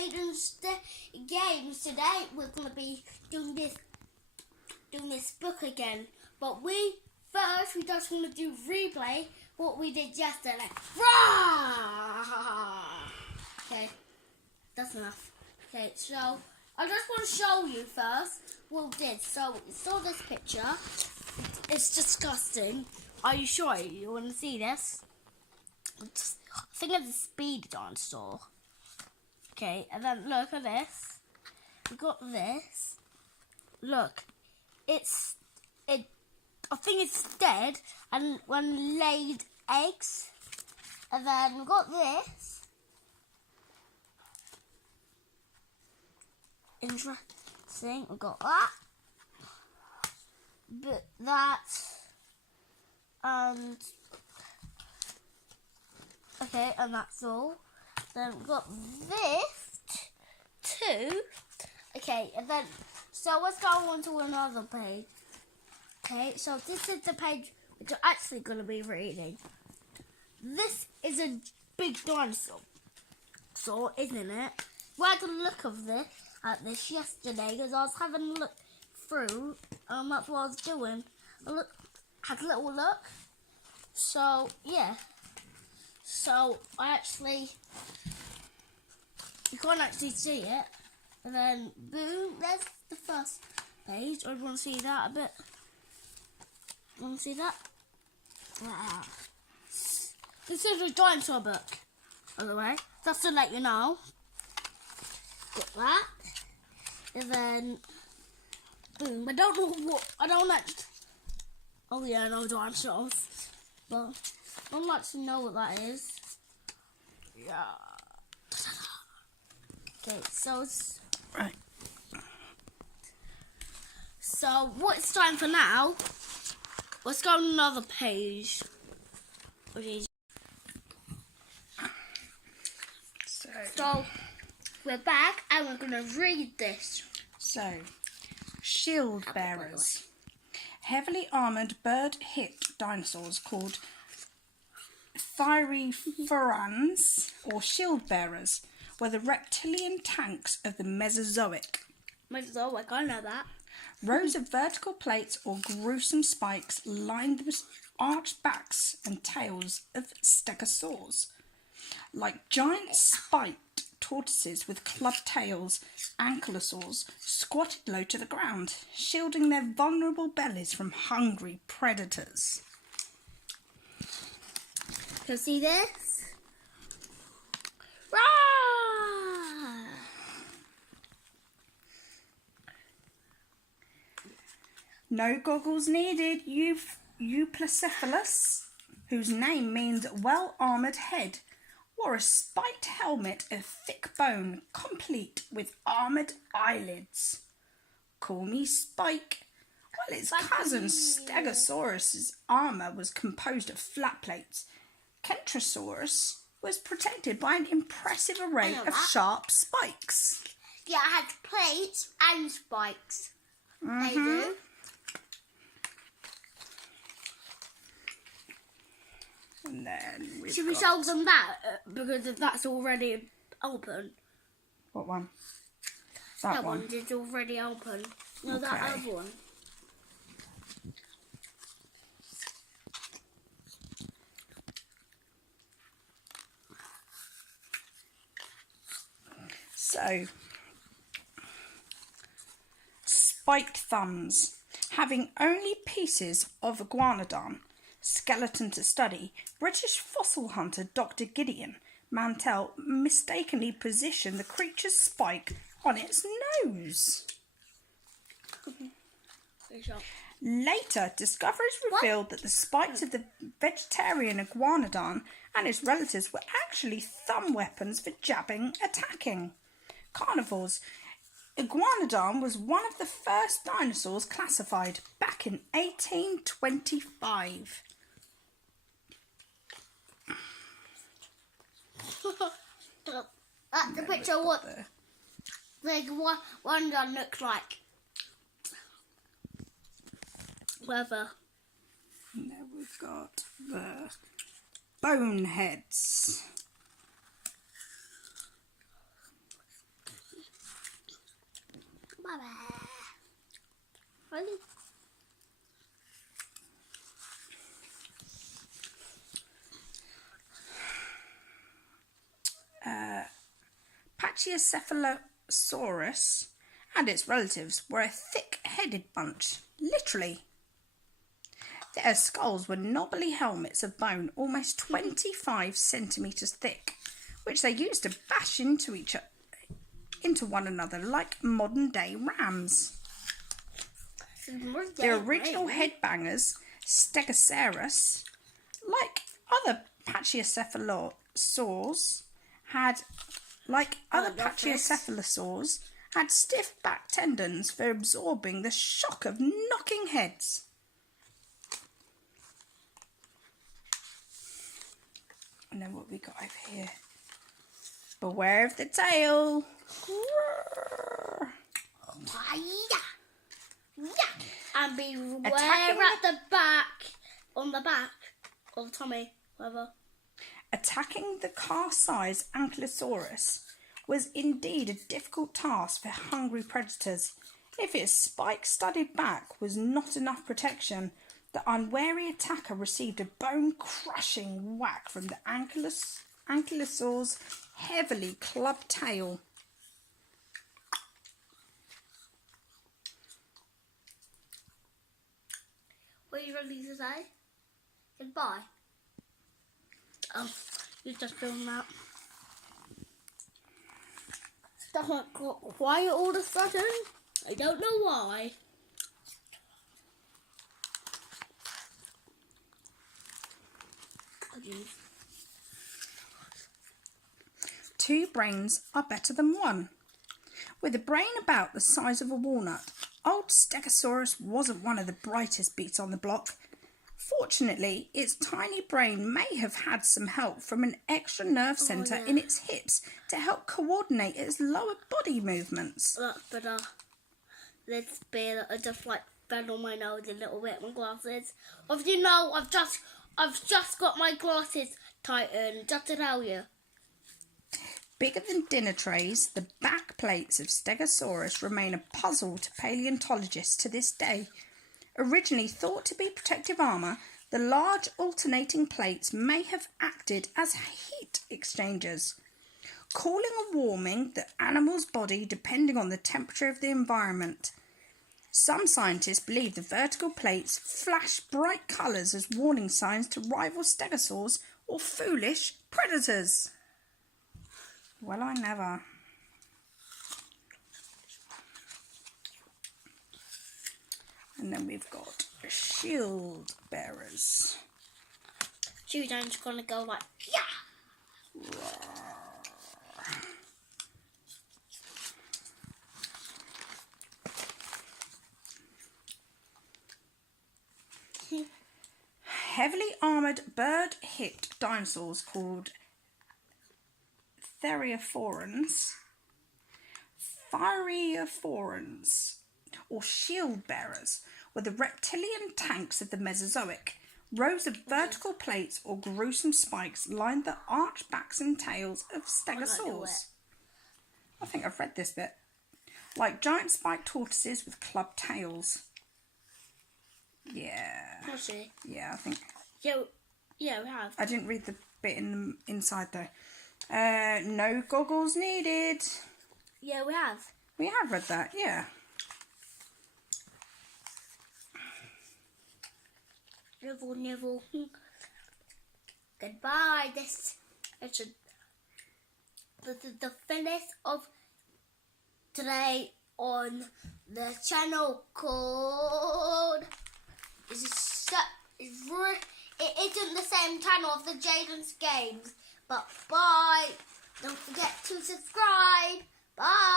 Jaden's games today. We're gonna be doing this book again. But we just want to do replay what we did yesterday. Okay, that's enough. Okay, so I just want to show you first what we did. So we saw this picture. It's disgusting. Are you sure you want to see this? I think it's a speed dinosaur. Okay, and then look at this. We got this. Look, I think it's dead and when laid eggs. And then we got this. Interesting. We got that. But that. And okay, and that's all. Then we got this too. Okay, and then so let's go on to another page. Okay, so this is the page which I'm actually going to be reading. This is a big dinosaur, isn't it? We had a look at this yesterday because I was having a look through. That's what I was doing. Had a little look. So yeah. So you can't actually see it. And then boom, there's the first page. I want to see that a bit. Want to see that? Wow. This is a dinosaur book, by the way. Just to let you know. Got that. And then boom. I don't know what. I don't like. Oh yeah, no dinosaurs. But I don't like to know what that is. Yeah. Okay, so it's right. So what it's time for now? Let's go on another page. So we're back and we're going to read this. So, shield bearers. Heavily armoured bird-hipped dinosaurs called Thyreophorans or shield bearers were the reptilian tanks of the Mesozoic. Mesozoic, I know that. Rows of vertical plates or gruesome spikes lined the arched backs and tails of stegosaurs. Like giant spiked tortoises with clubbed tails, ankylosaurs squatted low to the ground, shielding their vulnerable bellies from hungry predators. Can you see this? Rah! No goggles needed, Euplacephalus, whose name means well-armoured head, wore a spiked helmet of thick bone, complete with armoured eyelids. Call me Spike. While its cousin Stegosaurus's armour was composed of flat plates, Kentrosaurus was protected by an impressive array of sharp spikes. Yeah, it had plates and spikes. They do. And then should we show them that? Because that's already open. What one? That one is already open. No, okay. That other one. So, spiked thumbs. Having only pieces of iguanodon skeleton to study, British fossil hunter Dr. Gideon Mantell mistakenly positioned the creature's spike on its nose. Later, discoveries revealed that the spikes of the vegetarian iguanodon and its relatives were actually thumb weapons for jabbing, attacking carnivores. Iguanodon was one of the first dinosaurs classified back in 1825. That's the picture of what the iguanodon looks like. Whether. And then we've got the boneheads. Really? Pachycephalosaurus and its relatives were a thick-headed bunch, literally. Their skulls were knobbly helmets of bone almost 25 centimetres thick, which they used to bash into one another like modern-day rams. The original headbangers, Stegosaurus, like other pachycephalosaurs, had stiff back tendons for absorbing the shock of knocking heads. And then what we got over here? Beware of the tail. And beware at the back, on the back of Tommy, whatever. Attacking the car-sized Ankylosaurus was indeed a difficult task for hungry predators. If its spike-studded back was not enough protection, the unwary attacker received a bone-crushing whack from the Ankylosaur's heavily clubbed tail. What are you ready to say? Goodbye. Oh, you just filmed that. Stuff got quiet all of a sudden. I don't know why. Two brains are better than one. With a brain about the size of a walnut, old Stegosaurus wasn't one of the brightest beats on the block. Fortunately, its tiny brain may have had some help from an extra nerve centre in its hips to help coordinate its lower body movements. But this bit I just like fell on my nose a little bit. My glasses. If you know, I've just got my glasses tightened. Just to tell you. Bigger than dinner trays, the back plates of Stegosaurus remain a puzzle to paleontologists to this day. Originally thought to be protective armour, the large alternating plates may have acted as heat exchangers, cooling or warming the animal's body depending on the temperature of the environment. Some scientists believe the vertical plates flash bright colours as warning signs to rival stegosaurs or foolish predators. Well, I never. And then we've got shield bearers. Jaden's gonna go like, yeah! Heavily armoured bird-hipped dinosaurs called Theriophorans, or shield bearers, were the reptilian tanks of the Mesozoic. Rows of vertical plates or gruesome spikes lined the arched backs and tails of stegosaurs. I think I've read this bit. Like giant spiked tortoises with clubbed tails. Yeah. Actually. Yeah, I think. Yeah, we have. I didn't read the bit inside though. No goggles needed. Yeah, we have. We have read that, yeah. Nibble. Goodbye. This is the finish of today on the channel called. It isn't the same channel of the Jaden's Games, but bye. Don't forget to subscribe. Bye.